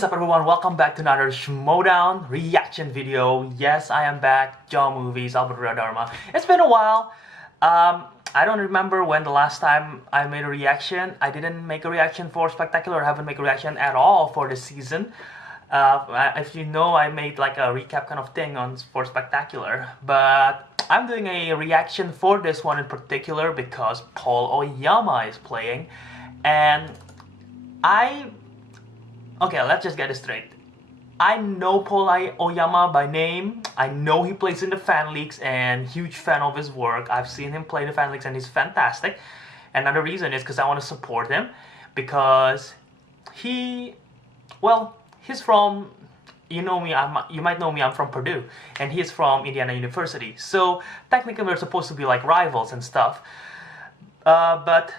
What is up everyone, welcome back to another Schmoedown reaction video. Yes, I am back, Jaw Movies, Albert Dharma. It's been a while. I don't remember when the last time I made a reaction. I didn't make a reaction for Spectacular, I haven't made a reaction at all for this season. If you know, I made like a recap kind of thing for Spectacular. But I'm doing a reaction for this one in particular because Paul Oyama is playing. And okay, let's just get it straight. I know Paul Oyama by name. I know he plays in the fan leagues and huge fan of his work. I've seen him play in the fan leagues and he's fantastic. Another reason is because I want to support him because he's from, you know me, you might know me, I'm from Purdue and he's from Indiana University. So technically we're supposed to be like rivals and stuff. But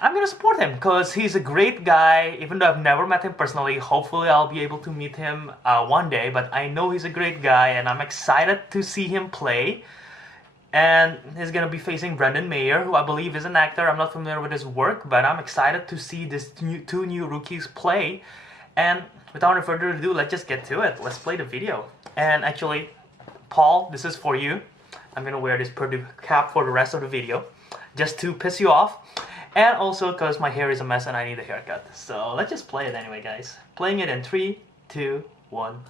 I'm gonna support him because he's a great guy. Even though I've never met him personally, hopefully I'll be able to meet him one day. But I know he's a great guy and I'm excited to see him play. And he's gonna be facing Brendan Meyer, who I believe is an actor. I'm not familiar with his work, but I'm excited to see these two new rookies play. And without any further ado, let's just get to it. Let's play the video. And actually, Paul, this is for you. I'm gonna wear this Purdue cap for the rest of the video, just to piss you off. And also because my hair is a mess and I need a haircut. So let's just play it anyway, guys. Playing it in 3, 2, 1.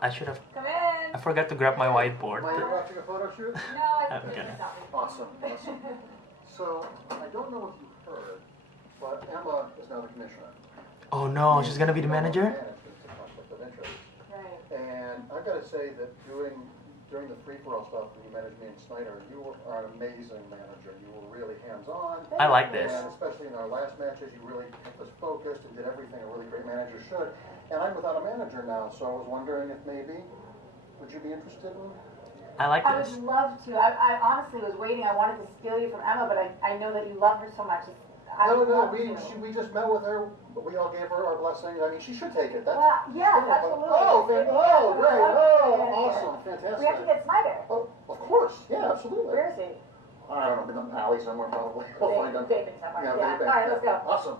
I should have... Come in. I forgot to grab my whiteboard. Are you watching a photo shoot? No, I Okay. Awesome. So, I don't know if you heard, but Emma is now the commissioner. Oh no, she's gonna be the manager? It's a conflict of interest. Right. And I've got to say that during the free-for-all stuff when you managed me and Snyder, you are an amazing manager. You were really hands-on. I like this. And especially in our last matches, you really kept us focused and did everything a really great manager should. And I'm without a manager now, so I was wondering if maybe, would you be interested in? I like I this. would love to. I honestly was waiting. I wanted to steal you from Emma, but I know that you love her so much. No, we just met with her. We all gave her our blessing. I mean, she should take it. That's, yeah, absolutely. Oh, great. Awesome. Fantastic. We have to get Snyder. Oh, of course. Yeah, absolutely. Where is he? I don't know, in the alley somewhere probably. We'll find him. Vaping somewhere. Yeah, Yeah. vaping. All right, let's go. Awesome.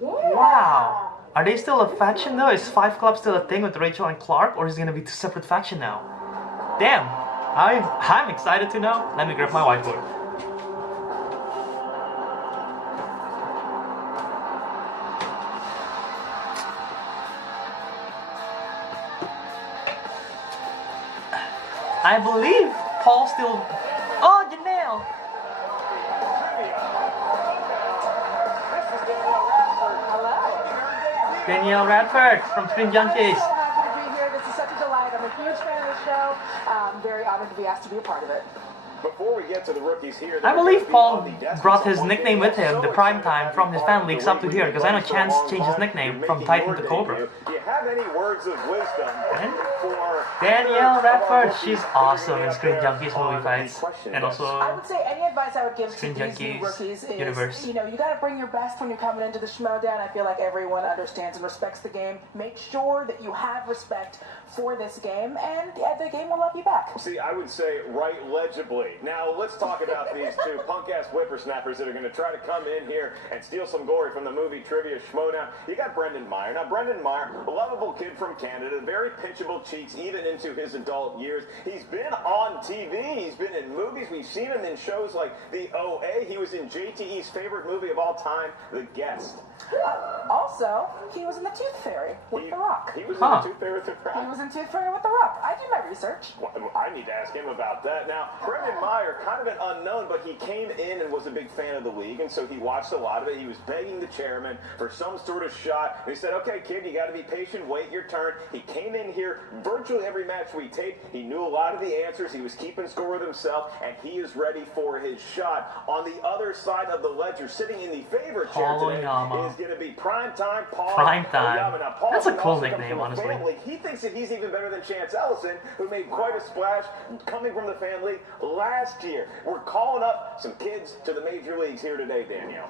Yeah. Wow. Are they still a faction though? Is Five Club still a thing with Rachel and Clark, or is it gonna be two separate factions now? Damn. I'm excited to know. Let me grab my whiteboard. I believe Paul still... Oh, Janelle! Hello. Danielle Radford from Screen Junkies. So happy to be here. This is such a delight. I'm a huge fan of the show. I'm very honored to be asked to be a part of it. Before we get to the rookies here, I believe Paul brought his nickname with him, the prime time, from his fan leagues up to here, because I know Chance changed his nickname from Titan to Cobra. Do you have any words of wisdom for Danielle Radford? She's awesome in Screen Junkies movie fights, and I also would say any advice I would give to Screen these new Junkies rookies is, universe. you know, you got to bring your best when you're coming into the Schmoedown. I feel like everyone understands and respects the game. Make sure that you have respect for this game, and the game will love you back. See, I would say write legibly. Now, let's talk about these two punk-ass whippersnappers that are going to try to come in here and steal some glory from the movie Trivia Schmoedown. You got Brendan Meyer. Now, Brendan Meyer, a lovable kid from Canada, very pinchable cheeks even into his adult years. He's been on TV. He's been in movies. We've seen him in shows like The OA. He was in JTE's favorite movie of all time, The Guest. Also, he was in The Tooth Fairy with The Rock. He was in The Tooth Fairy with The He Rock. was in Tooth Fairy with The Rock. I do my research. Well, I need to ask him about that. Now, Brendan Meyer, kind of an unknown, but he came in and was a big fan of the league, and so he watched a lot of it. He was begging the chairman for some sort of shot, and he said, okay, kid, you got to be patient, wait your turn. He came in here virtually every match we taped. He knew a lot of the answers. He was keeping score with himself, and he is ready for his shot. On the other side of the ledger, sitting in the favorite chair Paul today, Oyama. is going to be Primetime Paul Primetime. Oyama. Now, Paul That's a cool also comes nickname, from a honestly. family. He thinks that he's even better than Chance Ellison, who made quite a splash coming from the fan league last year. We're calling up some kids to the major leagues here today, Danielle.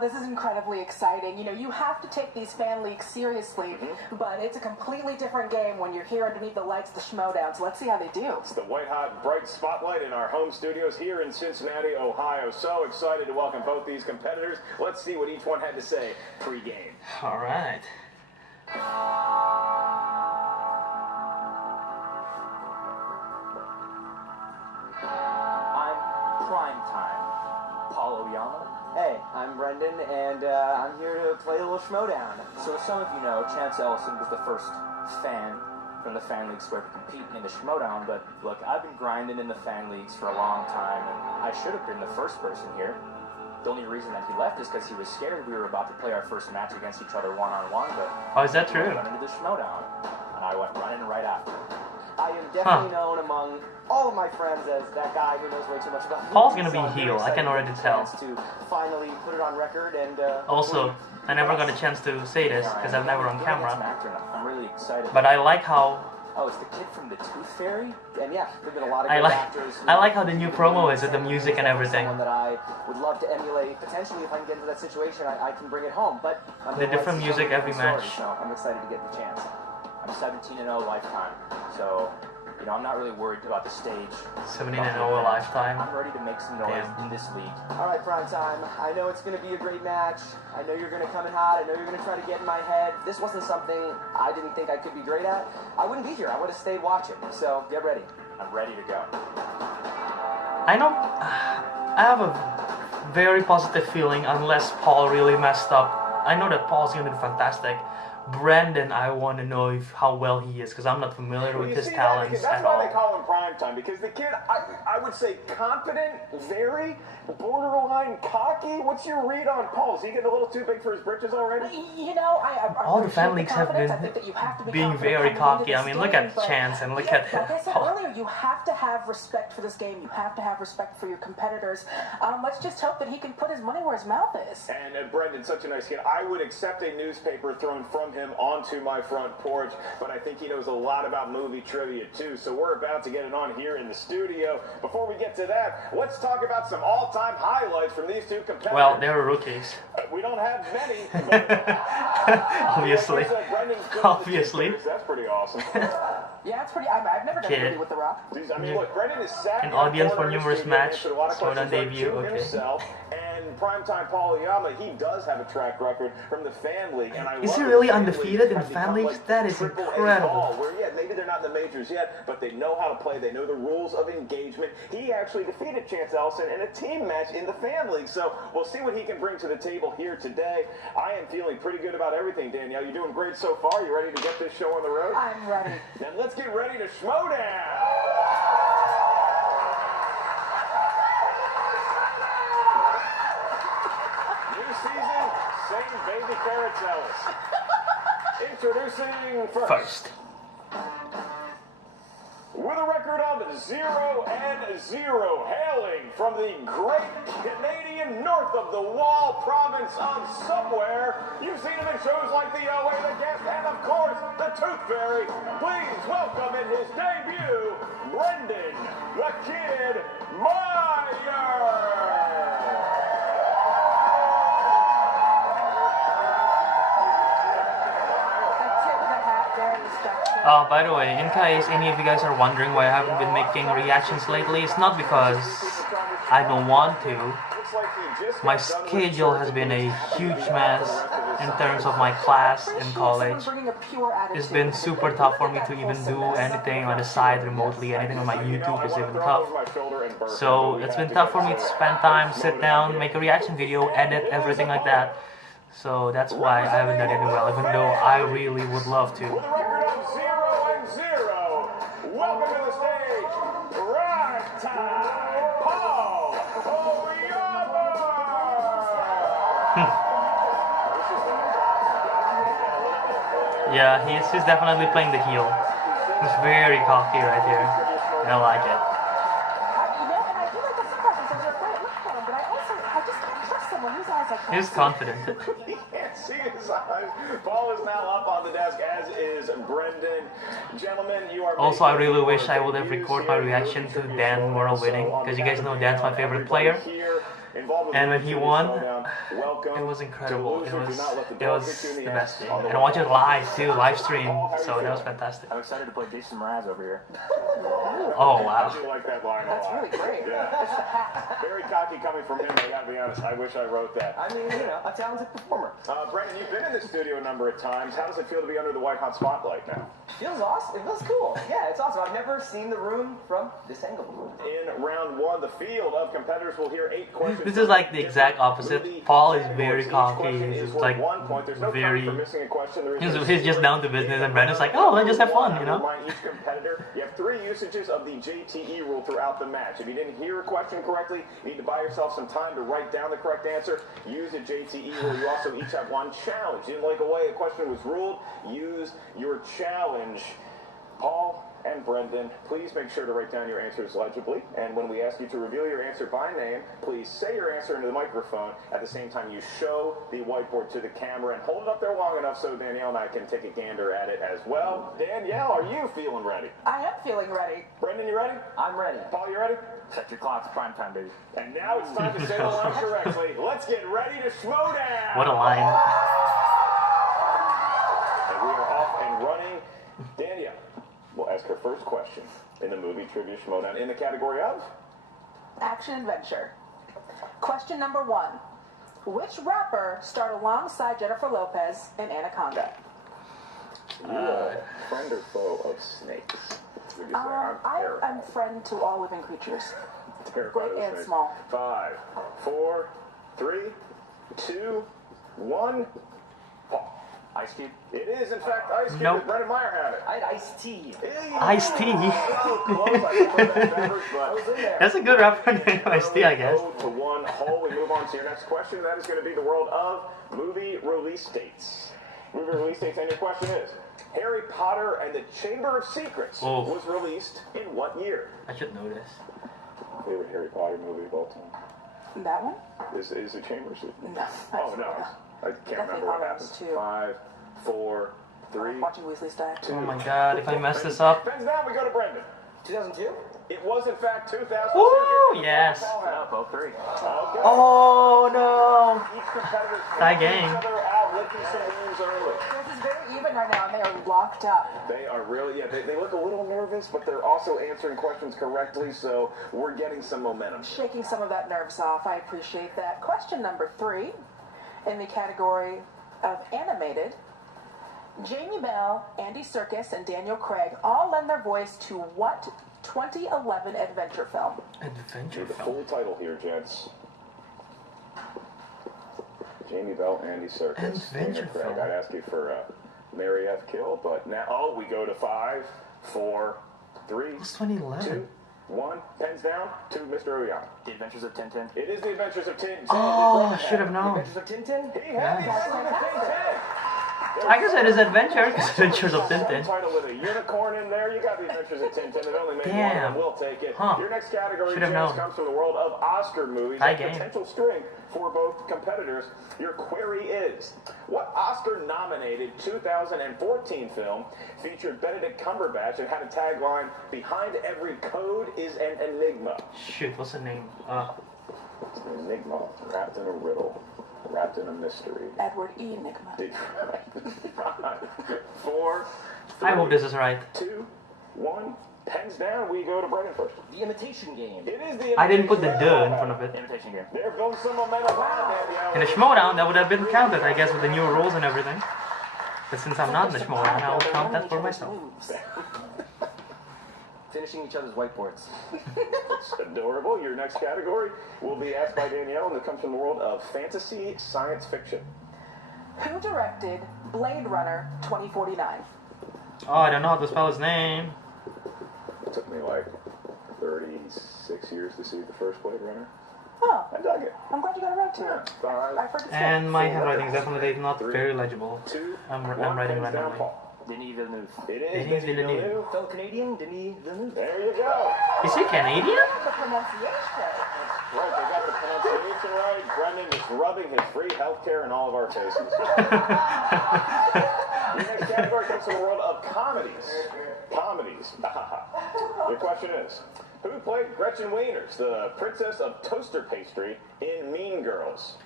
This is incredibly exciting. You know, you have to take these fan leagues seriously, but it's a completely different game when you're here underneath the lights of the Schmoedown. So let's see how they do. It's the white-hot, bright spotlight in our home studios here in Cincinnati, Ohio. So excited to welcome both these competitors. Let's see what each one had to say pre-game. All right. I'm Primetime, Paul Oyama. Hey, I'm Brendan, and I'm here to play a little Schmoedown. So as some of you know, Chance Ellison was the first fan from the fan leagues to ever compete in the Schmoedown, but look, I've been grinding in the fan leagues for a long time, and I should have been the first person here. The only reason that he left is because he was scared we were about to play our first match against each other one-on-one, but Oh, is that true? we went into the Schmoedown, and I went running right after. I am definitely known among all of my friends as that guy who knows way too much about Paul's movies, gonna be so I'm very heel, I can excited already to get the tell. chance to finally put it on record and Also, I never got a chance to say this because I'm never on I'm camera. I'm really excited. But I like how Oh, it's the kid from the Tooth Fairy? And yeah, there've been a lot of I good like actors. I like how the new promo is with the music and everything. Someone that I would love to emulate. Potentially, if I can get into that situation, I can bring it home. But The different music every match. So I'm excited to get the chance. I'm 17-0 lifetime, so you know I'm not really worried about the stage. 17 and 0 a lifetime. I'm ready to make some noise Damn. in this league. All right, Primetime. I know it's going to be a great match. I know you're going to come in hot. I know you're going to try to get in my head. This wasn't something I didn't think I could be great at. I wouldn't be here. I would have stayed watching. So get ready. I'm ready to go. I know I have a very positive feeling unless Paul really messed up. I know that Paul's gonna do fantastic. Brendan, I want to know how well he is because I'm not familiar with his talents that's at why all. they call him Primetime, because the kid, I would say confident, very borderline cocky. What's your read on Paul? Is he getting a little too big for his britches already? You know, I All the appreciate fan leagues have confidence. been I think that you have to be being confident very coming into cocky. this I mean, look game, at but Chance and look yeah, at like I said Paul. earlier, you have to have respect for this game. You have to have respect for your competitors. Let's just hope that he can put his money where his mouth is. And Brendan's such a nice kid. I would accept a newspaper thrown from him onto my front porch, but I think he knows a lot about movie trivia too. So we're about to get it on here in the studio. Before we get to that, let's talk about some all-time highlights from these two competitors. Well, they were rookies. We don't have many. But, Obviously. Brendan's good Obviously. with the That's pretty awesome. Yeah, it's pretty. I've never done a Kid. movie with The Rock. I mean, look, Brendan is sat An in the audience for corner of the numerous studio and match, answered a lot of Schmoedown questions debut, to okay. himself. And Primetime Paul Oyama, he does have a track record from the fan league. And I Is love he that really the fan undefeated leagues in have fan become leagues? like That is triple A incredible. ball, where, yeah, maybe they're not in the majors yet, but they know how to play. They know the rules of engagement. He actually defeated Chance Ellison in a team match in the fan league. So we'll see what he can bring to the table here today. I am feeling pretty good about everything, Danielle. You're doing great so far. You ready to get this show on the road? I'm ready. Then let's get ready to Schmoedown. New season, same baby carrots Ellis. Introducing first. With a record of 0-0, hailing from the great Canadian north of the Wall province of somewhere. You've seen him in shows like The OA, The Guest, and of course, The Tooth Fairy. Please welcome in his debut, Brendan the Kid Meyer. By the way, in case any of you guys are wondering why I haven't been making reactions lately, it's not because I don't want to. My schedule has been a huge mess in terms of my class in college. It's been super tough for me to even do anything on the side remotely. Anything on my YouTube is even tough. So it's been tough for me to spend time, sit down, make a reaction video, edit, everything like that. So that's why I haven't done it well, even though I really would love to. With a record of 0-0, welcome to the stage, Primetime Paul Oyama. Yeah, he's definitely playing the heel. He's very cocky right here. I like it. You know, and I do like the surprise. There's a great look at him, but I just can't trust someone whose eyes are He's confident. You can't see his eyes, Paul is now up on the desk, as is Brendan. Gentlemen, you are. Also, I really wish I would have recorded my reaction to Dan Morrow winning, because you guys know Dan's my favorite player. And when he won, it was incredible. It was the best thing. And I watched it live too, live stream, so that was fantastic. I'm excited to play Jason Mraz over here. Oh wow. I do like that line a That's lot. really great. Yeah. Very cocky coming from him, I gotta be honest. I wish I wrote that. I mean, you know, a talented performer. Brendan, you've been in the studio a number of times. How does it feel to be under the white hot spotlight now? Feels awesome. It feels cool. Yeah, it's awesome. I've never seen the room from this angle. In round one, the field of competitors will hear 8 questions. This is like the exact opposite. Paul is very cocky. He's like very. He's just down to business, and Brendan's like, oh, let's just have fun, you know. Remind each competitor, you have 3 usages of the JTE rule throughout the match. If you didn't hear a question correctly, you need to buy yourself some time to write down the correct answer. Use the JTE rule. You also each have 1 challenge. You didn't like a way a question was ruled, use your challenge. Paul and Brendan, please make sure to write down your answers legibly. And when we ask you to reveal your answer by name, please say your answer into the microphone. At the same time, you show the whiteboard to the camera and hold it up there long enough so Danielle and I can take a gander at it as well. Danielle, are you feeling ready? I am feeling ready. Brendan, you ready? I'm ready. Paul, you ready? Set your clocks, prime time, baby. And now it's time to say the line correctly. Let's get ready to Schmoedown! What a line. And we are off and running. Danielle will ask her first question in the movie Trivia Schmoedown in the category of Action adventure. Question number 1. Which rapper starred alongside Jennifer Lopez in Anaconda? friend or foe of snakes? Would you say? I'm friend to all living creatures. Terrified of Great and snakes. small. 5, 4, 3, 2, 1. Paul. Ice Cube. It is, in fact, Ice Cube. Nope. Brendan Meyer had it. I had iced tea. Iced tea. So close. I put that beverage, but was in there. That's a good rapper name, Iced Tea, I guess. 0 to 1 hole. We move on to your next question. That is going to be the world of movie release dates. Movie release dates, and your question is: Harry Potter and the Chamber of Secrets was released in what year? I should know this. Favorite Harry Potter movie of all time? That one? Is the Chamber of Secrets? No. Oh no, I can't remember what happened. Too. 5, 4, 3. Watching Weasley's die. 2. Oh my god, if I mess this up. Pens down. We go to Brendan. 2002? It was in fact 2002. Woo, yes. No, both 3. Okay. Oh no. Each competitor Tie each game. other out, licking some wounds early. This is very even right now, and they are locked up. They are really, they look a little nervous, but they're also answering questions correctly, so we're getting some momentum. Shaking some of that nerves off. I appreciate that. Question number 3, in the category of animated. Jamie Bell, Andy Serkis, and Daniel Craig all lend their voice to what 2011 adventure film? Adventure The film. full title here, gents. Jamie Bell, Andy Serkis, Adventure Daniel Craig. film. I'd ask you for Mary F. Kill, but now, we go to 5, 4, 3, It's 2011. 2, 1. Pens down to Mr. Oyama. The Adventures of Tintin. It is The Adventures of Tintin. Oh, should have The known. Adventures of Tintin? He had The Yes. Adventures of Tintin. I guess it is Adventure, because Adventures of Tintin. Title with a unicorn in there. You got The Adventures of Tintin. It only made one of Damn. them. We'll take it. Huh. Your next category, Should have James, known. comes from the world of Oscar movies. Tie and game. potential string for both competitors. Your query is: what Oscar-nominated 2014 film featured Benedict Cumberbatch and had a tagline, "Behind every code is an enigma"? Shoot, what's the name? It's an enigma wrapped in a riddle, wrapped in a mystery. Edward E. Nigma. 5, 4, I hope this is right. 2, 1. Pens down. We go to Brendan first. The Imitation Game. It is the. I didn't put the Imitation "duh" Game. in front of it. Imitation Game. They're building some momentum on In the Schmoedown, that would have been counted, I guess, with the new rules and everything. But since I'm not in the Schmoedown, I'll count that for myself. Finishing each other's whiteboards. It's adorable. Your next category will be asked by Danielle, and it comes from the world of fantasy science fiction. Who directed Blade Runner 2049? Oh, I don't know how to spell his name. It took me like 36 years to see the first Blade Runner. Oh, I dug it. I'm glad you got it right too. Yeah. I've heard it said. And my handwriting is definitely not very legible. 2, I'm 1. writing Pens down, randomly. Paul. Denis Villeneuve. It is Denis Denis Villeneuve. Villeneuve. Fellow Canadian, Denis Villeneuve. There you go. Is he Canadian? The pronunciation. Right, they got the pronunciation right. Brendan is rubbing his free healthcare in all of our faces. The next category comes from the world of comedies. Comedies. Your question is, who played Gretchen Wieners, the princess of toaster pastry in Mean Girls?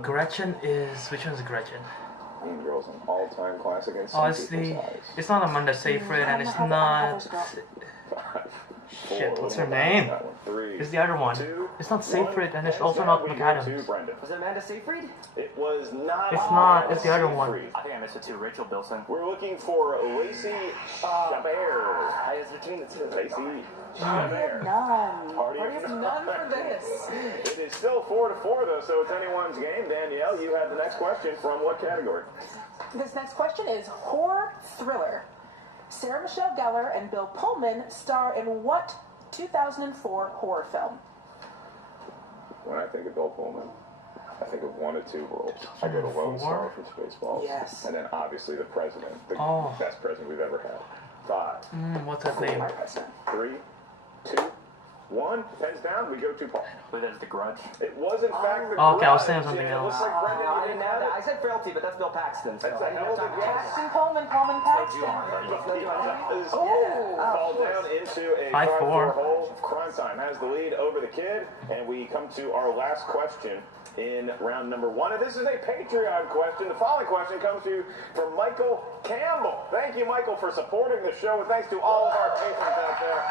Gretchen is... Which one's Gretchen? Mean Girls, an all-time classic in Oh, it's the... It's not Amanda Seyfried, and it's not... Shit, what's her name? It's the other one. It's not Seyfried, and it's also not McAdams. Was it Amanda Seyfried? It was not. It's not. It's the other one. I think I missed it too. Rachel Bilson. We're looking for Lacey Chabert. I was between the two. Lacey None. Party Party of none for this. It is still 4-4 though, so it's anyone's game. Danielle, you have the next question from what category? This next question is horror thriller. Sarah Michelle Gellar and Bill Pullman star in what 2004 horror film? When I think of Bill Pullman, I think of one of two roles. I go to Lone Star for Spaceballs. Yes. And then obviously the president, the Oh. best president we've ever had. 5, What's that name? 3, 2, 1. Pens down. We go to Paul. Wait, that's The Grudge. It was in fact the Oh, okay, I was Grudge, saying something and it else. looks like Brendan, I you didn't have that. I said Frailty, but that's Bill Paxton. So That's a I didn't hell have of a time. guess. Paxton, Pullman, Paxton. Fall down into a 5-4 hole. Crime Time has the lead over the kid, and we come to our last question in round number 1. And this is a Patreon question. The following question comes to you from Michael Campbell. Thank you, Michael, for supporting the show, and thanks to all of our patrons out there.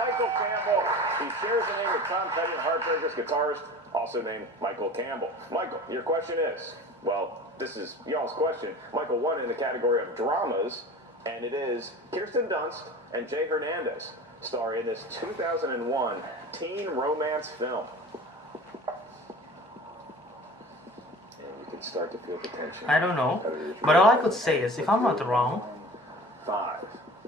Michael Campbell, he shares the name of Tom Petty and Heartbreakers guitarist, also named Michael Campbell. Michael, your question is, well, this is y'all's question. Michael won in the category of dramas, and it is Kirsten Dunst and Jay Hernandez star in this 2001 teen romance film. And you can start to feel the tension. I don't know. But all I could say is, if I'm not wrong, 5.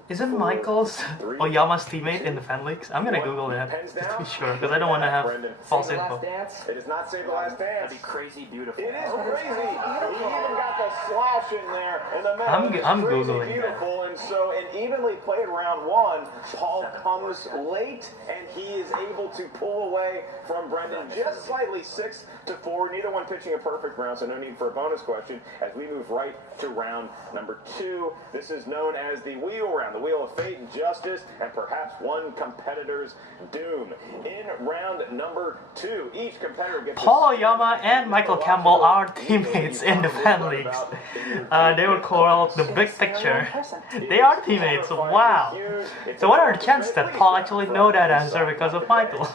isn't Michael's Oyama's teammate in the fan leagues? I'm gonna Google that just to be sure, because I don't want to have false Save the info. Last Dance. It is not Save the Last Dance. That'd be crazy beautiful. It is crazy. He even got the slash in there, and the man I'm is crazy Googling beautiful. And so, in evenly played round 1, Paul comes late, and he is able to pull away from Brendan just slightly, 6-4. Neither one pitching a perfect round, so no need for a bonus question. As we move right to round number 2, this is known as the wheel round, the wheel of fate and justice, and perhaps one competitor's doom. In round number 2, each competitor gets Paul Oyama and Michael Campbell are teammates in the fan leagues. They were called the Big Picture. They are teammates. Wow. So what are the chances that Paul actually know that answer because of Michael?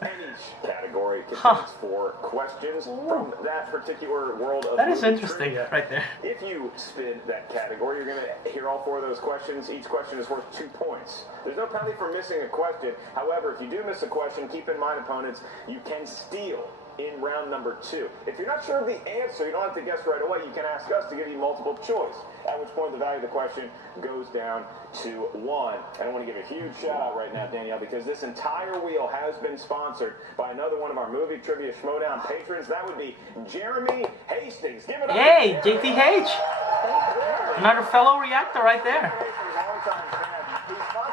And each category contains 4 questions from that particular world of That is movie interesting, trivia. right there. If you spin that category, you're going to hear all 4 of those questions. Each question is worth 2 points. There's no penalty for missing a question. However, if you do miss a question, keep in mind, opponents, you can steal in round number 2. If you're not sure of the answer, you don't have to guess right away. You can ask us to give you multiple choice, at which point the value of the question goes down to 1. And I want to give a huge shout out right now, Danielle, because this entire wheel has been sponsored by another one of our movie trivia Schmoedown patrons. That would be Jeremy Hastings. Give it up. Yay, JTH! Another fellow reactor right there.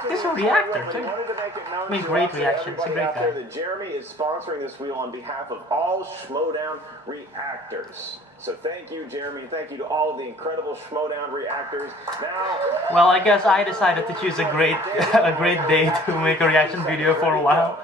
He's a reactor, too. I mean, great reaction. He's a great guy. That Jeremy is sponsoring this wheel on behalf of all Schmoedown reactors. So thank you, Jeremy, and thank you to all of the incredible Schmoedown reactors. Now, Well, I guess I decided to choose a great day to make a reaction video for a while.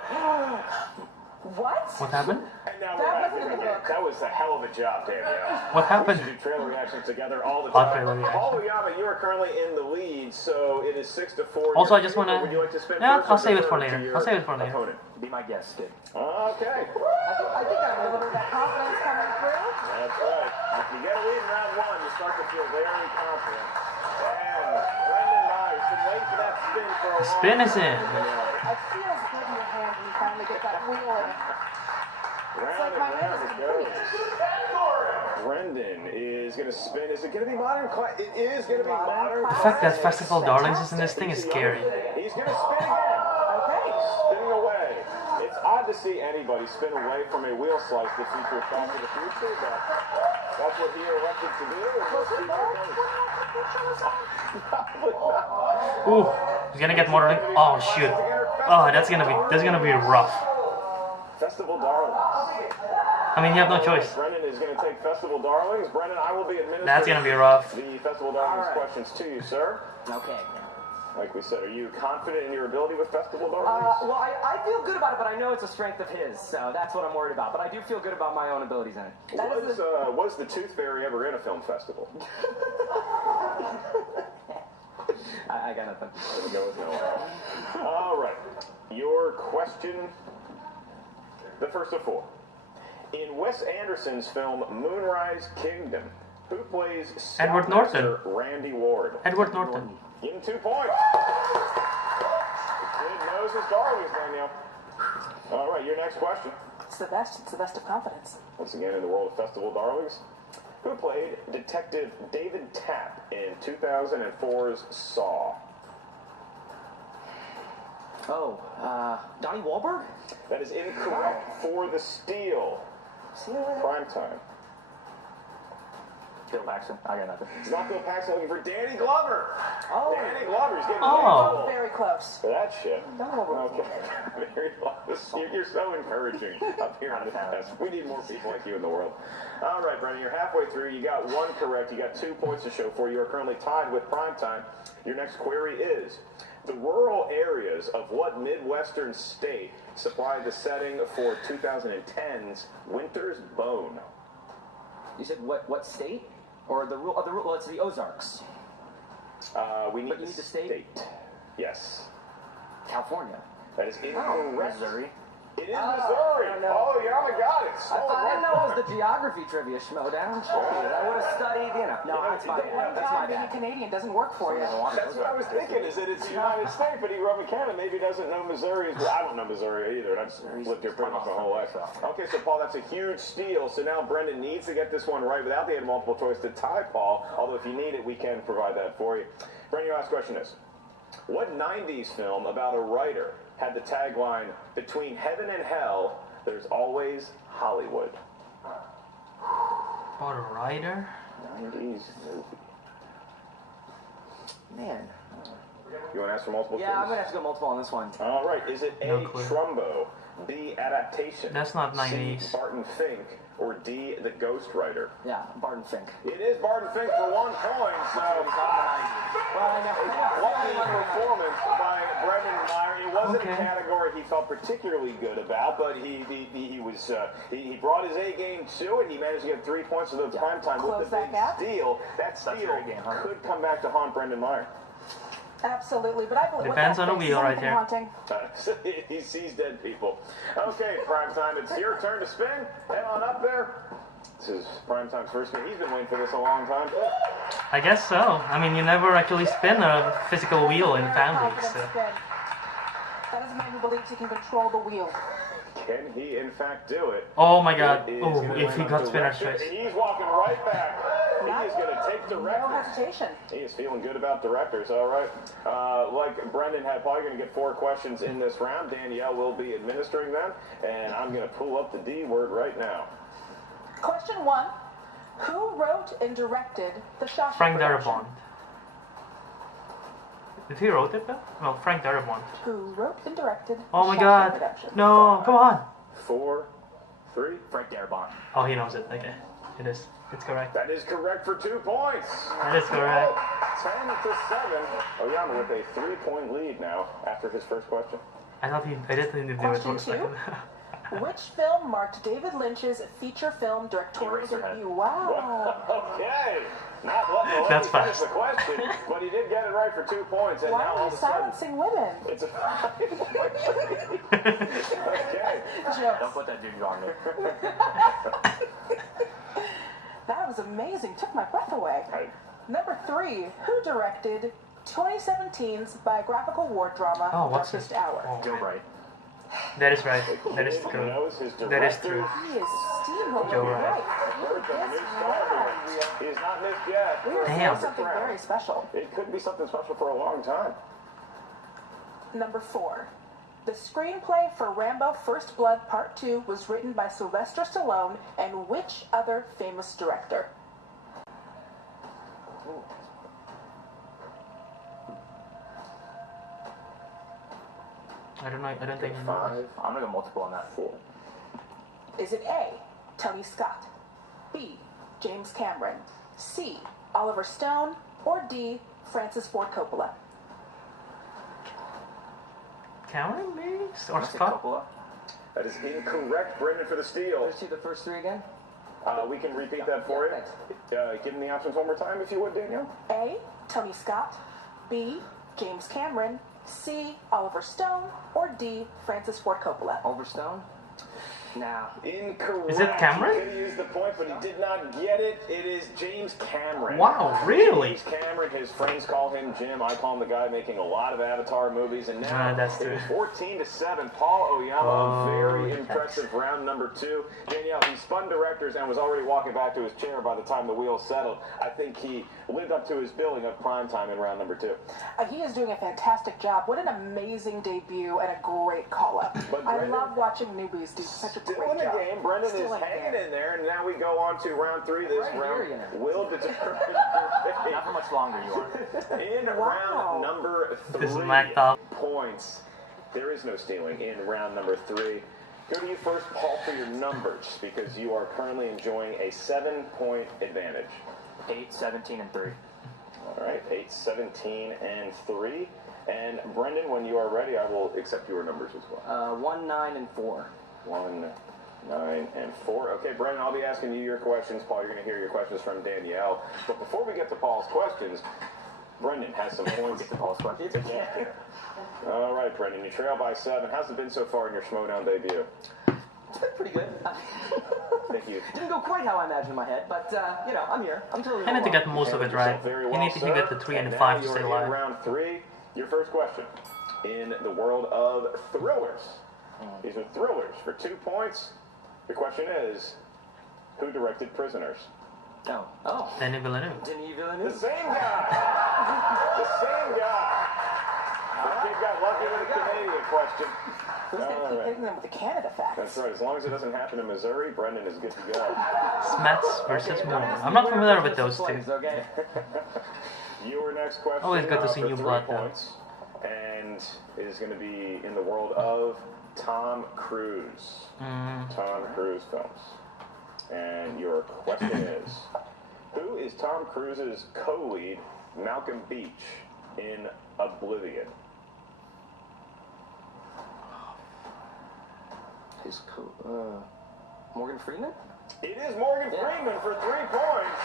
What? What happened? and now That we're back wasn't in the again. book. That was a hell of a job, Danielle. What happened? We should do trailer reactions together all the Oh, time. trailer reaction. Paul Oyama, you are currently in the lead, so it is 6-4. Also, I just wanna- Would you like to spin Yeah, first I'll or save it defer for to later. your I'll save it for later. opponent? Be my guest, Dick. Okay. I think I'm a little bit of that confidence coming through. That's right. If you get a lead in round 1, you start to feel very confident. And Brendan Meyer has been waiting for that spin for a long Spin is in. It feels good in your hand when you finally get that wheel in. Round and my round hand it is goes. Brendan is going to spin. Is it going to be modern? It is going to be modern. The fact that Festival Darlings is in this thing is scary. He's going to spin again. Okay. Spinning away. It's odd to see anybody spin away from a wheel slice that features Back to the Future, but that's what he elected to do. Ooh, he's gonna get more than. Oh shoot. Oh, that's gonna be rough. Festival Darlings. I mean, you have no choice. Brendan is going to take Festival Darlings. Brendan, I will be administering That's gonna be rough. the Festival Darlings All right. questions to you, sir. Okay. Like we said, are you confident in your ability with Festival Darlings? Well, I feel good about it, but I know it's a strength of his, so that's what I'm worried about. But I do feel good about my own abilities in it. Was the Tooth Fairy ever in a film festival? I got nothing. We'll go with no. All right. Your question, the first of 4. In Wes Anderson's film Moonrise Kingdom, who plays Edward Norton. Scoutmaster Randy Ward? Edward Norton. Give him 2 points. The kid knows his darlings, Danielle. All right, your next question. It's the best. It's the best of confidence. Once again, in the world of Festival Darlings, who played Detective David Tapp in 2004's Saw? Oh, Donnie Wahlberg? That is incorrect for the steal. Prime time. Bill Paxton. I got nothing. It's not Bill Paxton looking for Danny Glover. Oh. Danny Glover's getting Oh. Very close. for that shit. No. Okay. Very close. You're so encouraging up here on the test. We need more people like you in the world. All right, Brendan, you're halfway through. You got 1 correct. You got 2 points to show for. You are currently tied with Primetime. Your next query is, the rural areas of what Midwestern state supply the setting for 2010's Winter's Bone? You said what state? Or the rule? Well, it's the Ozarks. We need But you need the state? Yes. California. That is incorrect. Missouri. It is Missouri. Oh, Oyama got it. I didn't know it was the geography trivia Schmoedown. I would have studied, No, that's my One bad. That's my time being a bad. Canadian doesn't work for you. That's what I was thinking, is that it's the United States, but he grew up in Canada. Maybe he doesn't know Missouri. I don't know Missouri either, and I've lived here pretty much my whole life. Okay, so Paul, that's a huge steal. So now Brendan needs to get this one right without the multiple choice to tie Paul, although if you need it, we can provide that for you. Brendan, your last question is, what 90s film about a writer had the tagline, "Between heaven and hell, there's always Hollywood"? About a writer? 90s movie. Man. You want to ask for multiple Yeah, I'm clues? gonna have to go multiple on this one. All right. Is it A, No clue. Trumbo, B, Adaptation, That's not C, 90s. Barton Fink, or D, The Ghostwriter? Yeah, Barton Fink. It is Barton Fink for 1 point. So, lucky performance by Brendan Meyer. It wasn't Okay. a category he felt particularly good about, but he brought his A game to it. He managed to get 3 points for the prime time Close with the that big gap. steal. That steal very game, huh? could come back to haunt Brendan Meyer. Absolutely, but I believe Depends on the wheel right there. Haunting. He sees dead people. Okay, prime time. It's your turn to spin. Head on up there. This is prime time's first spin. He's been waiting for this a long time. I guess so. I mean, you never actually spin a physical wheel in fan leagues. So. That is a man who believes he can control the wheel. Can he, in fact, do it? Oh my god. It is Oh, gonna if he land got on spinner's direction, choice. and he's walking right back. He is going to take No directors. hesitation. He is feeling good about directors, all right. Like Brendan had, probably going to get 4 questions in this round. Danielle will be administering them, and I'm going to pull up the D word right now. Question 1. Who wrote and directed the Shawshank Frank Redemption? Darabont. Did he wrote it though? No, Frank Darabont. Who wrote and directed Oh the my Shawshank god. Redemption? No, come on. 4, 3. Frank Darabont. Oh, he knows it. Okay. It is. It's correct. That is correct for 2 points. That is correct. 10-7. Oyama with a 3-point lead now after his first question. I didn't do it for a Question 2. second. Which film marked David Lynch's feature film directorial Eraserhead. debut? Wow. Okay. Not letting the That's lady finish fast. the question, but he did get it right for 2 points, and Why now all are of you a sudden silencing women? it's a 5-point lead. Okay. Don't Jokes. put that dude on there. That was amazing. Took my breath away. Right. Number 3. Who directed 2017's biographical war drama, Oh, what's Darkest this? Hour? Oh, Gilbright. that is right. That is He true. knows his That is director. true. He is steamrolling Joe Wright. right. Birth of a new star here. He is not missed yet. We are Damn. doing something very special. It could be something special for a long time. Number 4. The screenplay for Rambo First Blood Part 2 was written by Sylvester Stallone and which other famous director? I don't know. I don't think I know. 5, I'm gonna go multiple on that. 4, Is it A, Tony Scott, B, James Cameron, C, Oliver Stone, or D, Francis Ford Coppola? Cameron, maybe? Or Is it Scott? Coppola? That is incorrect, Brendan, for the steal. Let's see the first three again. We can repeat that for you. Give me the options one more time, if you would, Danielle. A, Tony Scott, B, James Cameron, C, Oliver Stone, or D, Francis Ford Coppola? Oliver Stone? Now. Incorrect. Is it Cameron? He could have used the point, but he did not get it. It is James Cameron. Wow, really? James Cameron. His friends call him Jim. I call him the guy making a lot of Avatar movies. And now that's it true. is 14-7. Paul Oyama, Oh, very yikes. impressive round number 2. Danielle, he spun directors and was already walking back to his chair by the time the wheels settled. I think he lived up to his billing of primetime in round number 2. He is doing a fantastic job. What an amazing debut and a great call-up. But I Brendan- love watching newbies do such a Still great in the job. game. Brendan Still is in the hanging game. in there, and now we go on to round 3. This Right here, round you know. will determine Not for much longer you are. in Wow. round number 3. This is smacked up. Points. There is no stealing in round number 3. Go to you first, Paul, for your numbers, because you are currently enjoying a 7-point advantage. 8, 17, and 3. All right, 8, 17, and 3. And Brendan, when you are ready, I will accept your numbers as well. 1, 9, and 4. 1, 9, and 4. Okay, Brendan, I'll be asking you your questions. Paul, you're going to hear your questions from Danielle. But before we get to Paul's questions, Brendan has some points. Get to Paul's questions. All right, Brendan, you trail by 7. How's it been so far in your Schmoedown debut? It's been pretty good. Thank you. Didn't go quite how I imagined in my head, but, you know, I'm here. I'm totally I need to get most of it right. Yourself very You well, need to sir. get the 3 and And the now 5 to you stay are in alive. round 3. Your first question. In the world of thrillers. These are thrillers for 2 points. The question is, who directed Prisoners? Oh. Denis Villeneuve. Denis The Villeneuve. same guy. The same guy. The kid got lucky with a Canadian question. Who's going to All keep right. hitting them with the Canada facts? That's right. As long as it doesn't happen in Missouri, Brendan is good to go. Smets versus Moon. I'm not familiar with those two. Okay. Your next question. Always good to see for new 3 blood, though. points, and is going to be in the world of Tom Cruise. Tom Cruise films. And your question is, who is Tom Cruise's co-lead, Malcolm Beach, in Oblivion? His Morgan Freeman? It is Morgan Freeman for 3 points.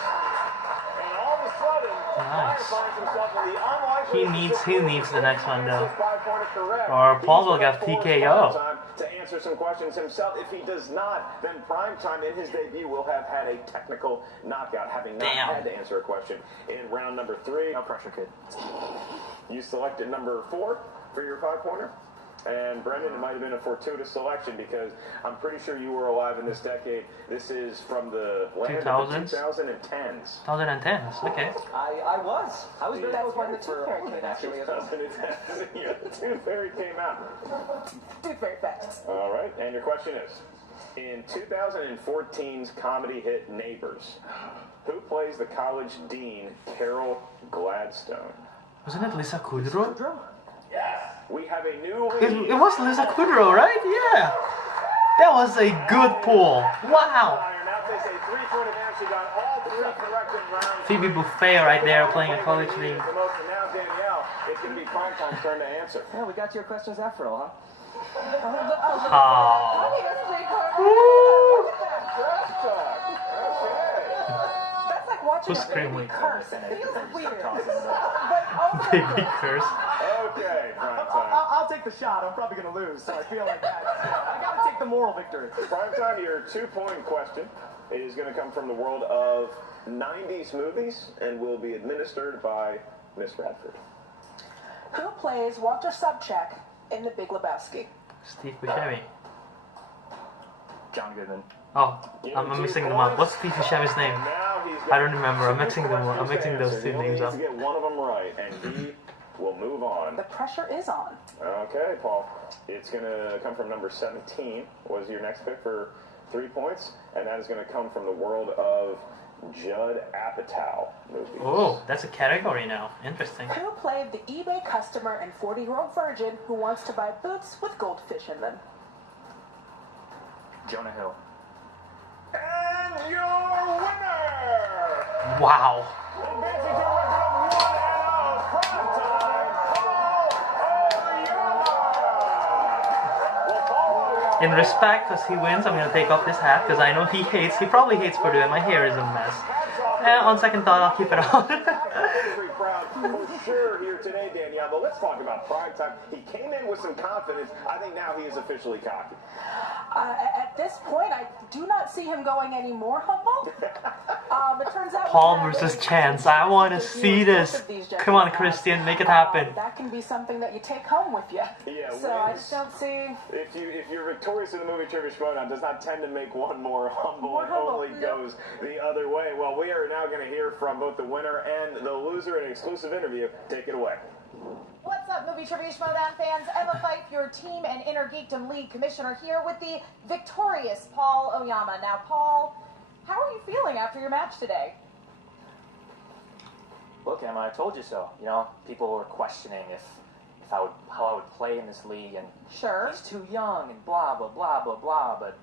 And all of a sudden, Meyer Nice. finds himself in the unlikely He needs the next one, though. 5-pointer correct. Or Paul will He's get got 4 TKO. time to answer some questions himself. If he does not, then Primetime in his debut will have had a technical knockout, having not Damn. had to answer a question in round number 3. No pressure, kid. You selected number 4 for your 5-pointer. And Brendan, it might have been a fortuitous selection because I'm pretty sure you were alive in this decade. This is from the land of the 2000s? 2010s. 2010s, okay. I was. I was very That was when excited the for Tooth Fairy Oblivion, came out. actually, as well. 2010s. Yeah, the Tooth Fairy came out. Tooth Fairy facts. All right, and your question is, in 2014's comedy hit Neighbors, who plays the college dean Carol Gladstone? Wasn't it Lisa Kudrow? We have a new It lead. was Lisa Kudrow, right? Yeah. That was a good pull. Wow. Meyer now takes a 3-point advantage. She got all 3 correct in round Phoebe Buffay right there playing a college league. The most, and now Danielle, it's going to be Primetime's turn to answer. Yeah, we got to your questions after all, huh? Oh. Woo. Trash talk. Okay. That's like watching Who's a baby screaming? curse. It feels weird. Talking about- But oh Baby curse. Okay, Primetime. I'll take the shot. I'm probably going to lose, so I feel like that. I got to take the moral victory. Primetime, your 2-point question is going to come from the world of 90s movies and will be administered by Miss Radford. Who plays Walter Sobchak in The Big Lebowski? Steve Buscemi. John Goodman. Oh, I'm mixing them up. What's Steve Buscemi's name? Now he's got I don't remember. I'm 2 mixing them. I'm questions mixing to those answer. 2 He names only up. needs to get one of them right, and he will move on. The pressure is on. Okay, Paul. It's going to come from number 17, was your next pick for 3 points, and that is going to come from the world of Judd Apatow movies. Oh, that's a category now. Interesting. Who played the eBay customer and 40-year-old virgin who wants to buy boots with goldfish in them? Jonah Hill. and your winner. Wow. Advancing to a record of 1-0, prime time, Paul Oyama. Well, Paul Oyama. In respect, as he wins, I'm gonna take off this hat because I know he probably hates Purdue, and my hair is a mess. On second thought, I'll keep it on. Very proud for sure here today, Danielle. But let's talk about prime time. He came in with some confidence. I think now he is officially cocky. At this point, I do not see him going any more humble. It turns out Paul versus Chance. I want to see this. Come on, Christian, make it happen. That can be something that you take home with you. Yeah, so I just don't see. If you're victorious in the movie Trivia Schmoedown, does not tend to make one more humble. More humble, only goes the other way. Well, we are now going to hear from both the winner and the loser in an exclusive interview. Take it away. What's up, Movie Trivia Schmoedown fans? Emma Fife, your Team and Inner Geekdom League Commissioner, here with the victorious Paul Oyama. Now, Paul, how are you feeling after your match today? Look, Emma, I told you so. You know, people were questioning how I would play in this league, and Sure. he's too young, and blah, blah, blah, blah, blah, but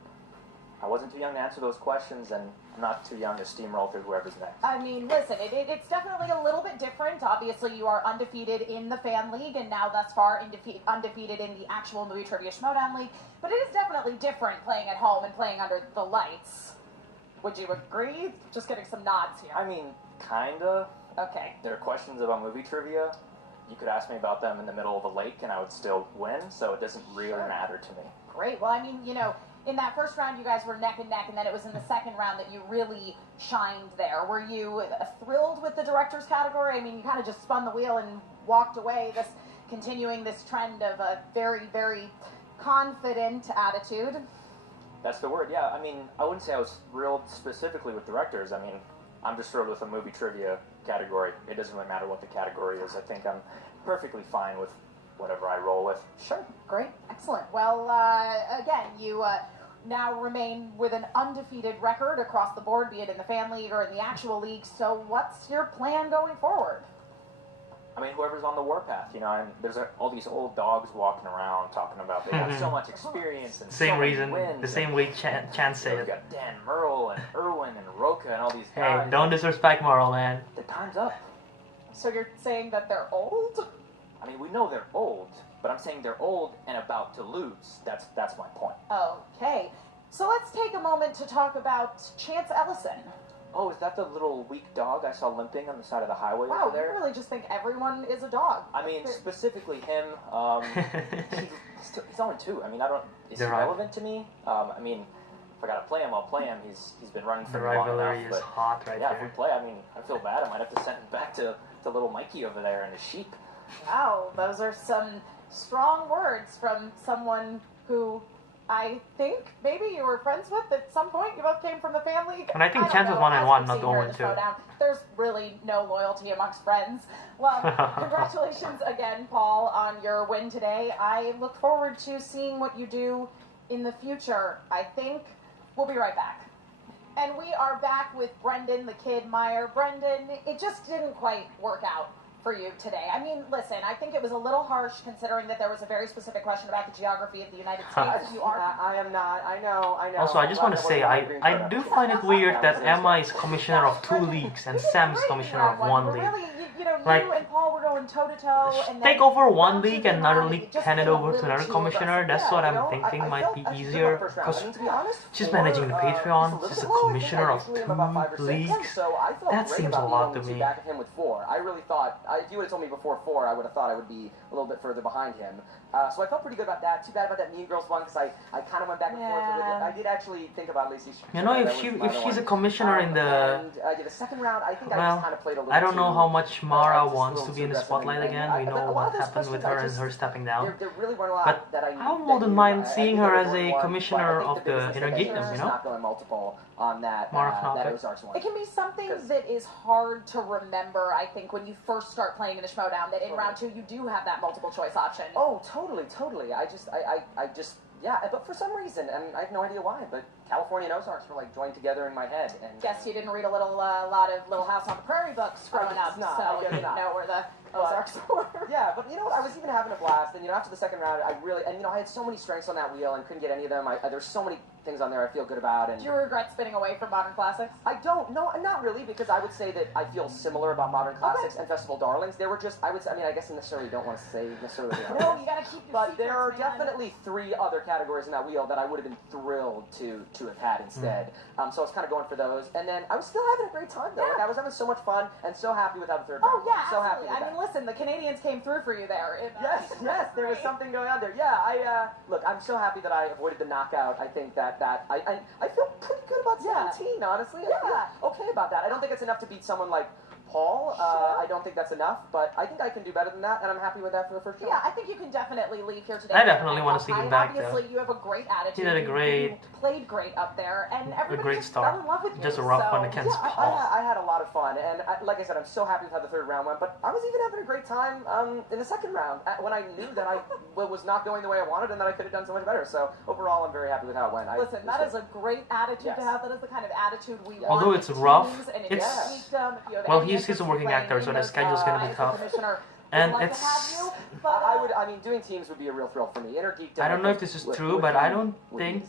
I wasn't too young to answer those questions, and I'm not too young to steamroll through whoever's next. I mean, listen, it's definitely a little bit different. Obviously, you are undefeated in the fan league, and now thus far undefeated in the actual Movie Trivia Schmoedown league. But it is definitely different playing at home and playing under the lights. Would you agree? Just getting some nods here. I mean, kinda. Okay. There are questions about movie trivia. You could ask me about them in the middle of a lake, and I would still win, so it doesn't really matter to me. Great. Well, I mean, you know, in that first round, you guys were neck and neck, and then it was in the second round that you really shined there. Were you thrilled with the director's category? I mean, you kind of just spun the wheel and walked away, continuing this trend of a very, very confident attitude. That's the word, yeah. I mean, I wouldn't say I was thrilled specifically with directors. I mean, I'm just thrilled with a movie trivia category. It doesn't really matter what the category is. I think I'm perfectly fine with whatever I roll with. Sure. Great. Excellent. Well, again, you now remain with an undefeated record across the board, be it in the fan league or in the actual league. So what's your plan going forward? I mean, whoever's on the warpath, you know, and there's all these old dogs walking around talking about they have so much experience and Same so many reason, wins, the same way Chance and said we've it. got Dan Merle and Irwin and Roca and all these Hey, guys. don't disrespect Merle, man. The time's up. So you're saying that they're old? I mean, we know they're old, but I'm saying they're old and about to lose. That's my point. Okay. So let's take a moment to talk about Chance Ellison. Oh, is that the little weak dog I saw limping on the side of the highway Wow, over you there? really just think everyone is a dog. I mean, specifically him. He's only 2. I mean, is he They're right. relevant to me? I mean, if I gotta play him, I'll play him. He's been running for The me long rivalry enough. is But hot right yeah, if we there. play, I mean, I feel bad. I might have to send him back to little Mikey over there and his sheep. Wow, those are some strong words from someone who I think maybe you were friends with at some point. You both came from the fan league. And I think don't Chance was know. 1-1, As not we've seen 0-2. here in the Schmoedown, there's really no loyalty amongst friends. Well, congratulations again, Paul, on your win today. I look forward to seeing what you do in the future. I think we'll be right back. And we are back with Brendan, the kid Meyer. Brendan, it just didn't quite work out for you today. I mean, listen, I think it was a little harsh considering that there was a very specific question about the geography of the United States. You are. I am not. I know. Also, I just want to say, I do find it weird that Emma is commissioner of 2 leagues and Sam's commissioner of 1 league. Really, you know, Like, you and Paul were going toe to toe, and Take then over one once you league did and another mine, league, it just hand it became over to another really commissioner. That's what I'm thinking might be easier. Because she's managing the Patreon, she's a commissioner of 2 leagues. So I felt That great seems about a lot being to able me. back at him with 4. I really thought, if you would have told me before 4, I would have thought I would be a little bit further behind him. So I felt pretty good about that. Too bad about that Mean Girls one because I kind of went back and forth with it. Yeah. I did actually think about Lacey. You know, if she's a commissioner in the... And, yeah, the second round, I think I Well, just kind of played a little I don't know too, how much Mara just a wants little to be too in the aggressive spotlight and again. We but know a lot what of those happened with questions, her I and just- her stepping down. There really weren't a lot But that I I that wouldn't you- mind I seeing think her there as were a one, commissioner but I think of the the biggest Inner mistake Geekdom, is you just know? not going multiple on that Mark that Knockett. Ozarks one. It can be something 'Cause- that is hard to remember, I think, when you first start playing in the Schmoedown, that in round 2 you do have that multiple choice option. Oh, totally. I just yeah, but for some reason, and I have no idea why, but California and Ozarks were like joined together in my head. And Guess you didn't read a lot of Little House on the Prairie books growing up, not. so I you guess didn't not. know where the Ozarks were. yeah, but you know what? I was even having a blast, and after the second round, I really, and I had so many strengths on that wheel and couldn't get any of them. There's so many things on there I feel good about. And Do you regret spinning away from Modern Classics? I don't, no, not really, because I would say that I feel similar about Modern Classics and Festival Darlings. They were just, I mean, I guess I necessarily don't want to say necessarily. No, you gotta keep your But there are secrets, man. definitely 3 other categories in that wheel that I would have been thrilled to have had instead. So I was kind of going for those. And then I was still having a great time, though. Yeah. Like, I was having so much fun and so happy with how the third Oh round went. yeah, So happy absolutely. with I that. mean, listen, the Canadians came through for you there. Yes, there was something going on there. Yeah, look, I'm so happy that I avoided the knockout. I think that I feel pretty good about 17, honestly. I feel okay about that. I don't think it's enough to beat someone like Paul. I don't think that's enough, but I think I can do better than that, and I'm happy with that for the first show. Yeah, I think you can definitely leave here today. I definitely want to see him back, though. Obviously, you have a great attitude. He did a great... You played great up there, and everybody great just start. fell in love with you. Just a rough so, one against Yeah, Paul. I had a lot of fun, and like I said, I'm so happy with how the third round went, but I was even having a great time in the second round when I knew that I was not going the way I wanted and that I could have done so much better. So overall, I'm very happy with how it went. Listen, that is a great attitude to have. That is the kind of attitude we want. Although it's in rough, teams and in it's... geekdom. If you have Well, any he's interest a in working playing actor, so in the those, schedule's gonna be as the tough. commissioner, And would love it's... to have you, but, I mean, doing teams would be a real thrill for me. I don't know if this is true, but I don't think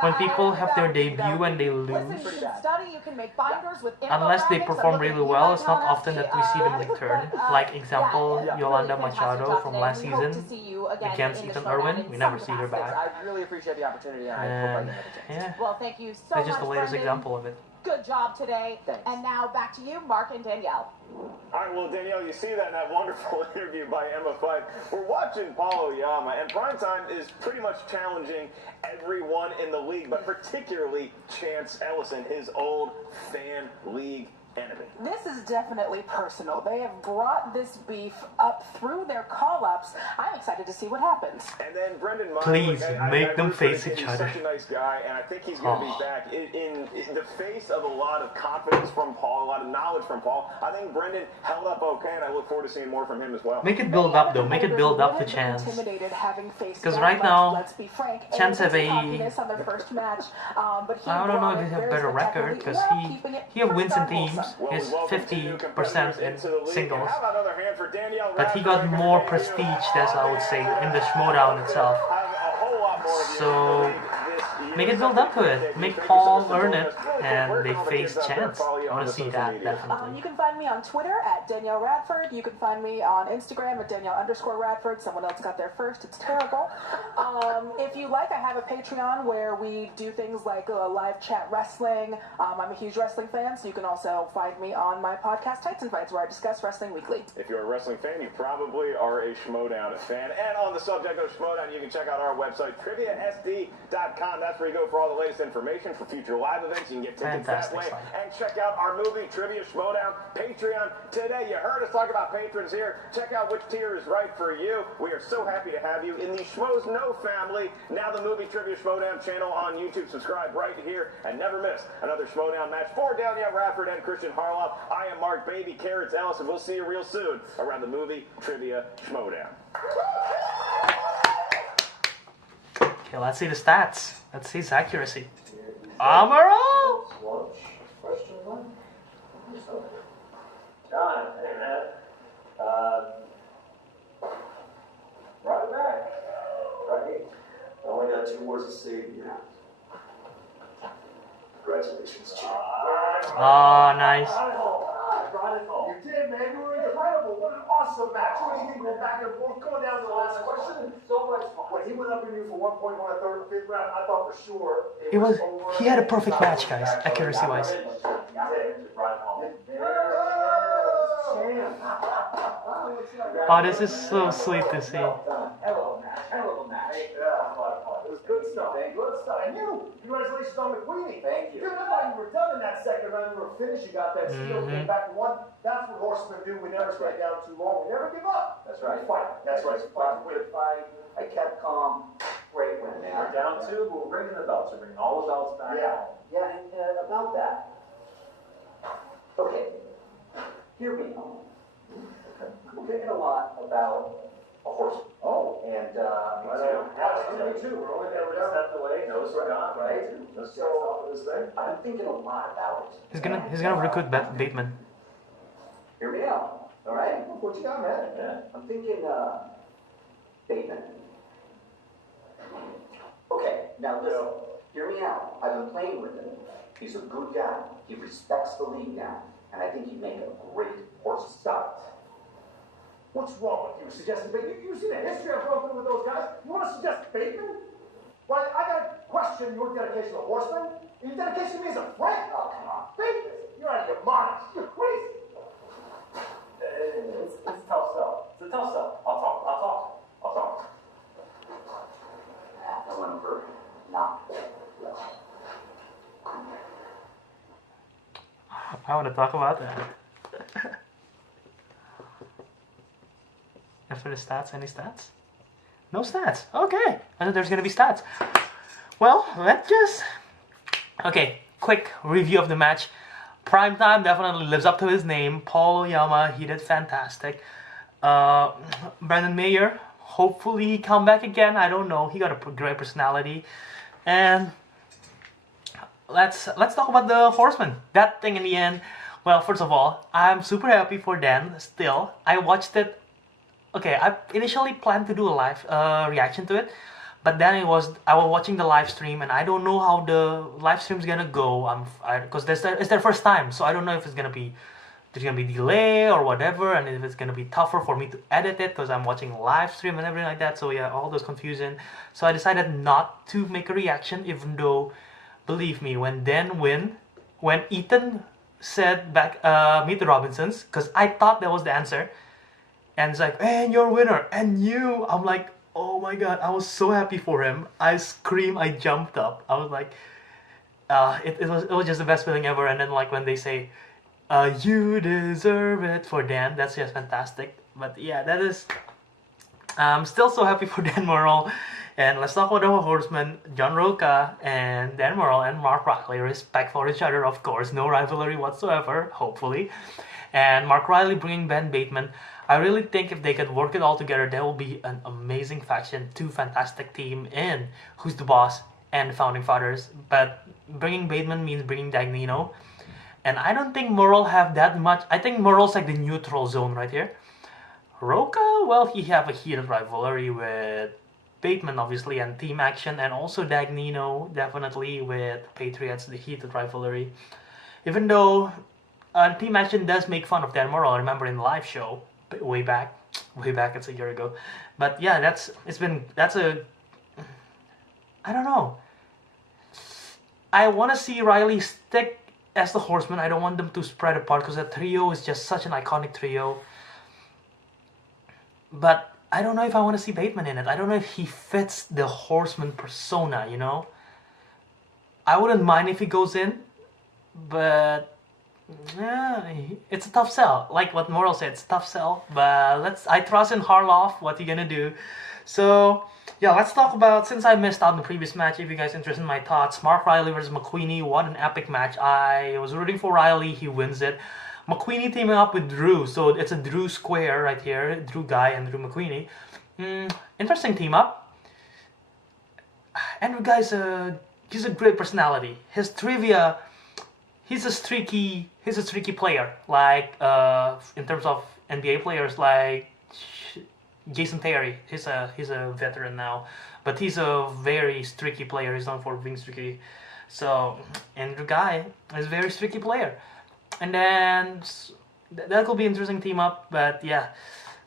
when people have their debut and they Listen, lose, you can study, you can make binders with unless they infographics. perform I'm really looking at well, you it's not guys, often that we see them return. Like example, yeah, Yolanda really fantastic Machado job from today. last We hope to season see you again against in the Ethan Schmoedown Irwin. in We some never see her capacity. back. I really appreciate the opportunity, and I hope I And can have a chance. yeah, Well, thank you so that's much, just the latest Brendan. example of it. Good job today. Thanks. And now back to you, Mark and Danielle. All right, well, Danielle, you see that in that wonderful interview by Emma Fife. We're watching Paul Oyama, and primetime is pretty much challenging everyone in the league, but particularly Chance Ellison, his old fan league enemy. This is definitely personal. They have brought this beef up through their call-ups. I'm excited to see what happens. And then Brendan Meyer, Please, make I them root for face the kid. each He's other. such a nice guy, and I think he's going to be back in the face of a lot of confidence from Paul, a lot of knowledge from Paul. I think Brendan held up okay, and I look forward to seeing more from him as well. Make it build up though. Make it build up to Chance. Because right now, let's be frank, Chance have a... on their first match, but he I don't know won if it they have very better record because spectacularly, keeping it he have wins in pretty teams. wholesome. He has Well, we welcome two new 50% in competitors into the league. singles. And how about another hand for Danielle But he Radford got and more Christina prestige, Hughes. that's I would say, in the Schmoedown itself. Have a whole lot more of you So, in the league this year. make it build up to it. Make Paul earn it, and they face Chance. I want to see that, definitely. You can find me on Twitter at Danielle Radford. You can find me on Instagram at Danielle_Radford. Someone else got there first. It's terrible. If you like, I have a Patreon where we do things like live chat wrestling. I'm a huge wrestling fan, so you can also find me on my podcast Titan Fights, where I discuss wrestling weekly. If you're a wrestling fan, you probably are a Schmoedown fan. And on the subject of Schmoedown, you can check out our website, triviasd.com. That's where you go for all the latest information for future live events. You can get tickets Fantastic that way. site. And check out our movie, Trivia Schmoedown, Patreon today. You heard us talk about patrons here. Check out which tier is right for you. We are so happy to have you in the Schmoes Know family. Now the movie Trivia Schmoedown channel on YouTube. Subscribe right here and never miss another Schmoedown match for Danielle Radford and Christian Harloff. I am Mark Baby Carrots Ellis, and we'll see you real soon around the movie Trivia Schmoedown. Okay, let's see the stats. Let's see his accuracy. Amaro! Launch. Question one. John, hey man. Right back. Right. I only got 2 words to say to you. Congratulations, Jim. Oh, nice. You did, man. You were incredible. What an awesome match. What do you think? We're back and forth, going down to the last question. So much fun. When he went up in you for 1 point on the third or fifth round, I thought for sure It was. over. He had a perfect match, guys, accuracy-wise. Oh, this is so sweet to see. Hell of a match. Hell of a match. Yeah, a lot of fun. It was good stuff. Good stuff. And you, congratulations on McQueenie. Thank you. Dude, I thought you were done in that second round. You were finished. You got that steal. Came back and won. That's what horsemen do. We never stay down too long. We never give up. That's right. Fight. That's right. Good fight. I kept calm. Great win, man. We're down 2, but we're bringing the belts. We're bringing all the belts back. Yeah. Yeah, and about that. Okay. Hear me out. We're thinking a lot about a horse. Oh. And, me too. We're only there. We're stepped away. Nose are gone, right? So, I've been thinking a lot about it. He's gonna recruit Bateman. Hear me out. All right? What you got, man? Yeah. I'm thinking, Bateman. Okay, now listen. Hear me out. I've been playing with him. He's a good guy. He respects the league now. And I think he'd make a great horse. Stop. What's wrong with you? Suggesting Bateman? You see the history I've gone through with those guys? You want to suggest Bateman? Why, I gotta question your dedication to horsemen. Your dedication to me as a friend. Oh, come on. Bateman, you're out of your mind. You're crazy. It's a tough sell. It's a tough sell. I'll talk. That went over not well. I want to talk about that. And for the stats, any stats? No stats. Okay. I thought there's gonna be stats. Well, let's just... Okay, quick review of the match. Primetime definitely lives up to his name. Paul Oyama, he did fantastic. Brandon Meyer, hopefully he come back again. I don't know. He got a great personality. And let's talk about the Horseman. That thing in the end. Well, first of all, I'm super happy for Dan. Still, I watched it. Okay, I initially planned to do a live reaction to it, but then I was watching the live stream, and I don't know how the live stream's gonna go. Because it's their first time, so I don't know if there's gonna be delay or whatever, and if it's gonna be tougher for me to edit it because I'm watching live stream and everything like that. So yeah, all those confusion. So I decided not to make a reaction, even though, believe me, when Ethan said back meet the Robinsons, because I thought that was the answer, and it's like, and you're a winner, and you, I'm like, oh my god, I was so happy for him. I screamed, I jumped up. I was like, it was just the best feeling ever. And then like when they say, you deserve it for Dan, that's just fantastic. But yeah, that is, I'm still so happy for Dan Murrell. And let's talk about the Horsemen, John Roca and Dan Murrell and Mark Riley. Respect for each other, of course. No rivalry whatsoever, hopefully. And Mark Riley bringing Ben Bateman. I really think if they could work it all together, there will be an amazing faction, two fantastic team in Who's the Boss and the Founding Fathers. But bringing Bateman means bringing Dagnino. And I don't think Murrell have that much. I think Murrell's like the neutral zone right here. Roca, well, he have a heated rivalry with Bateman, obviously, and team action, and also Dagnino, definitely with Patriots, the heated rivalry. Even though team action does make fun of Dan Murrell, I remember in the live show, way back, it's a year ago. But yeah, I don't know. I want to see Riley stick as the Horseman. I don't want them to spread apart because that trio is just such an iconic trio. But I don't know if I want to see Bateman in it. I don't know if he fits the Horseman persona, you know? I wouldn't mind if he goes in, but yeah, it's a tough sell. Like what Morrell said, it's a tough sell. But I trust in Harloff, what he gonna do. So yeah, let's talk about, since I missed out in the previous match, if you guys interested in my thoughts, Mark Riley versus McQueenie, what an epic match. I was rooting for Riley, he wins it. McQueenie teaming up with Drew, so it's a Drew square right here, Drew Guy and Drew McQueenie. Interesting team up. And Drew Guy's he's a great personality. His trivia, he's a streaky player. Like in terms of NBA players, like Jason Terry, he's a veteran now, but he's a very streaky player. He's known for being streaky. So Andrew Guy is a very streaky player, and then that could be an interesting team up. But yeah,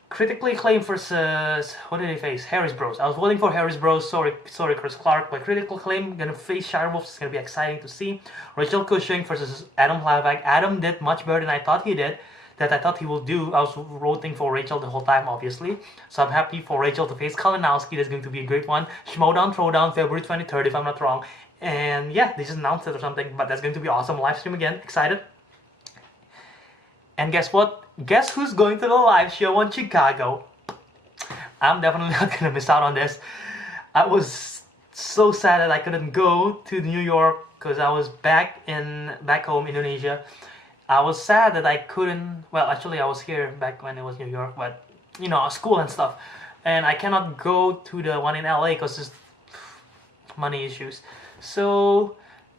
critically acclaimed versus, what did they face? Harris Bros. I was voting for Harris Bros. Sorry, Chris Clark. But critical acclaim gonna face Shire Wolves. It's gonna be exciting to see. Rachel Cushing versus Adam Hlavak. Adam did much better than I thought he did. That I thought he will do. I was voting for Rachel the whole time, obviously. So I'm happy for Rachel to face Kalinowski. That's going to be a great one. Schmoedown Throwdown, February 23rd, if I'm not wrong. And yeah, they just announced it or something, but that's going to be awesome. Live stream again. Excited. And guess what? Guess who's going to the live show in Chicago? I'm definitely not going to miss out on this. I was so sad that I couldn't go to New York because I was back home, Indonesia. I was sad that I couldn't, well, actually I was here back when it was New York, but, you know, school and stuff. And I cannot go to the one in LA because there's money issues. So,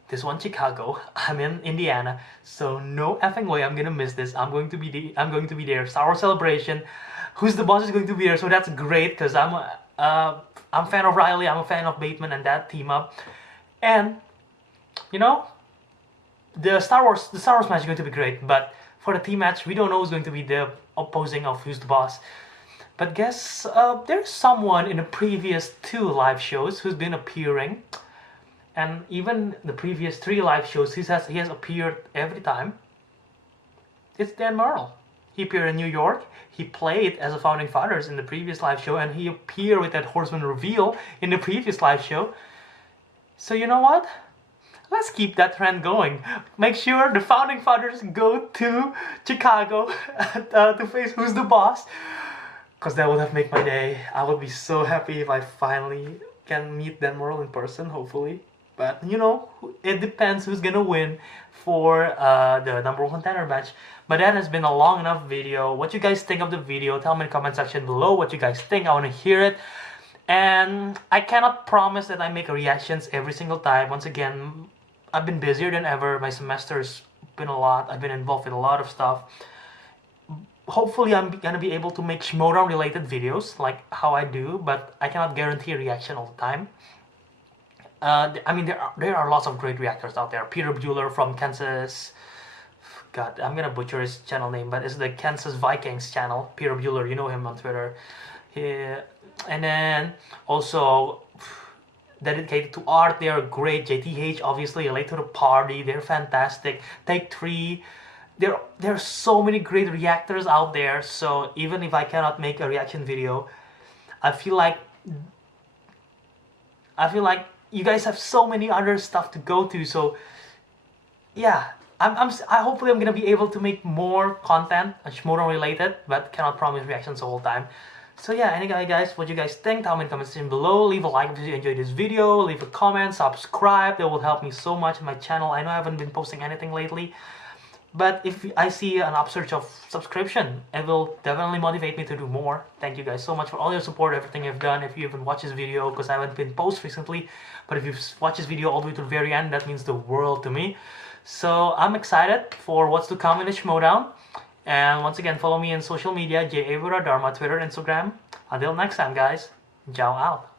this one Chicago, I'm in Indiana, so no effing way I'm gonna miss this. I'm going to be there. Star Wars Celebration. Who's the Boss is going to be there, so that's great because I'm a fan of Riley, I'm a fan of Bateman and that team up. And you know, the Star Wars match is going to be great, but for the team match, we don't know who's going to be the opposing of Who's the Boss. But guess there's someone in the previous 2 live shows who's been appearing, and even the previous 3 live shows he has appeared every time. It's Dan Murrell. He appeared in New York. He played as a Founding Fathers in the previous live show, and he appeared with that Horseman reveal in the previous live show. So you know what? Let's keep that trend going. Make sure the Founding Fathers go to Chicago to face Who's the Boss, because that would have made my day. I would be so happy if I finally can meet Dan Murrell in person, hopefully. But you know, it depends who's gonna win for the number 1 contender match. But that has been a long enough video. What you guys think of the video? Tell me in the comment section below what you guys think. I want to hear it. And I cannot promise that I make reactions every single time. Once again, I've been busier than ever. My semester's been a lot. I've been involved with a lot of stuff. Hopefully I'm gonna be able to make Schmoedown related videos like how I do, but I cannot guarantee a reaction all the time. I mean, there are lots of great reactors out there. Peter Bueller from Kansas. God, I'm gonna butcher his channel name, but it's the Kansas Vikings channel. Peter Bueller, you know him on Twitter. And then also dedicated to art, they are great. JTH, obviously, Late to the Party, they're fantastic. Take 3. There are so many great reactors out there. So even if I cannot make a reaction video, I feel like you guys have so many other stuff to go to. So yeah, hopefully I'm gonna be able to make more content Schmoedown related, but cannot promise reactions the whole time. So yeah, anyway guys, what you guys think, tell me in the comment section below. Leave a like if you enjoyed this video, leave a comment, subscribe, that will help me so much in my channel. I know I haven't been posting anything lately, but if I see an upsurge of subscription, it will definitely motivate me to do more. Thank you guys so much for all your support, everything you've done. If you haven't watched this video, because I haven't been post recently, but if you've watched this video all the way to the very end, that means the world to me. So I'm excited for what's to come in the Schmoedown. And once again, follow me on social media, J. Dharma, Twitter, Instagram. Until next time, guys. Ciao out.